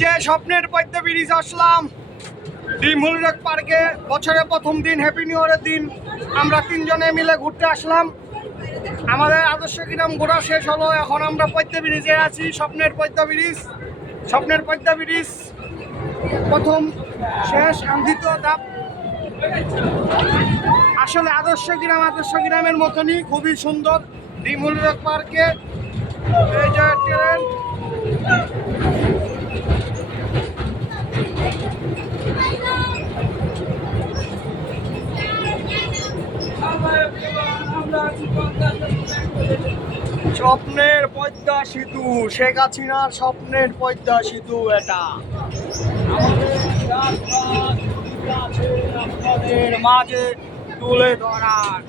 যে স্বপ্নের পদ্মা ব্রিজ আসলাম ডিমহুলরেক পার্কে। বছরের প্রথম দিন, হ্যাপি নিউ ইয়ারের দিন আমরা তিনজনে মিলে ঘুরতে আসলাম। আমাদের আদর্শ গ্রাম ঘোরা শেষ হলো, এখন আমরা পদ্মা ব্রিজে আছি। স্বপ্নের পদ্মা ব্রিজ প্রথম শেষ দ্বিতীয় ধাপ। আসলে আদর্শ গ্রামের মতনই খুবই সুন্দর ডিমহুলরেক পার্কে। এই যে ট্রেন, স্বপ্নের পদ্মা সেতু, শেখ হাসিনার স্বপ্নের পদ্মা সেতু এটা। আমাদের আপনাদের মাঝে তুলে ধরার।